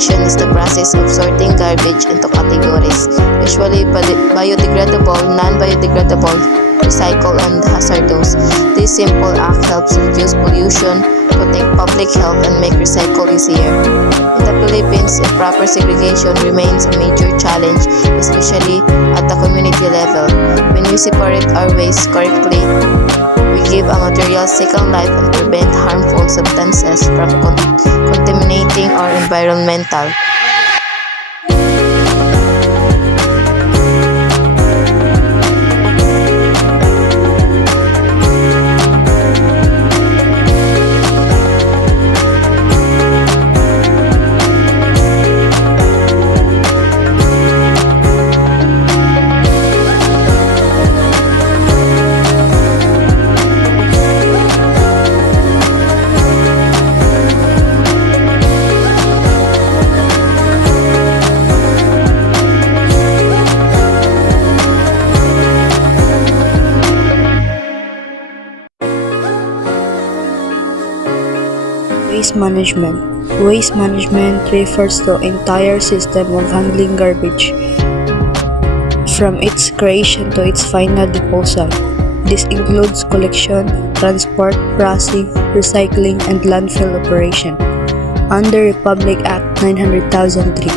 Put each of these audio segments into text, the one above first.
segregation is the process of sorting garbage into categories, usually biodegradable, non-biodegradable, recycle, and hazardous. This simple act helps reduce pollution, protect public health, and make recycle easier. In the Philippines, improper segregation remains a major challenge, especially at the community level. When we separate our waste correctly, we give a material second life and prevent harmful substances from contaminating our environmental. Waste management. Waste management refers to entire system of handling garbage from its creation to its final disposal. This includes collection, transport, processing, recycling, and landfill operation. Under Republic Act 900,003,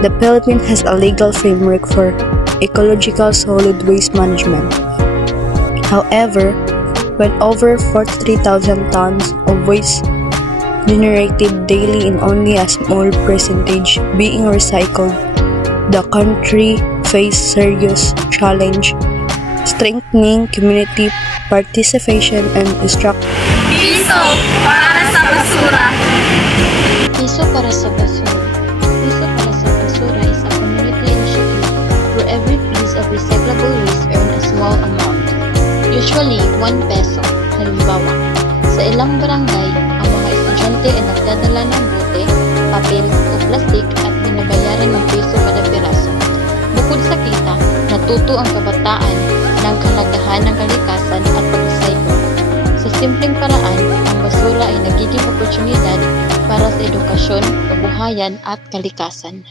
the Philippines has a legal framework for ecological solid waste management. However, when over 43,000 tons of waste generated daily in only a small percentage being recycled, the country faces serious challenge, strengthening community participation and structure. Piso para sa basura. Piso para sa basura. Piso para sa basura is a community initiative where every piece of recyclable waste earn a small amount, usually 1 peso. Halimbawa, sa ilang barangay, ang mga estudyante ay nagdadala ng bote, papel o plastik at binabayaran ng piso kada piraso. Bukod sa kita, natuto ang kabataan ng kahalagahan ng kalikasan at pag-recycle. Sa simpleng paraan, ang basura ay nagiging oportunidad para sa edukasyon, kabuhayan at kalikasan.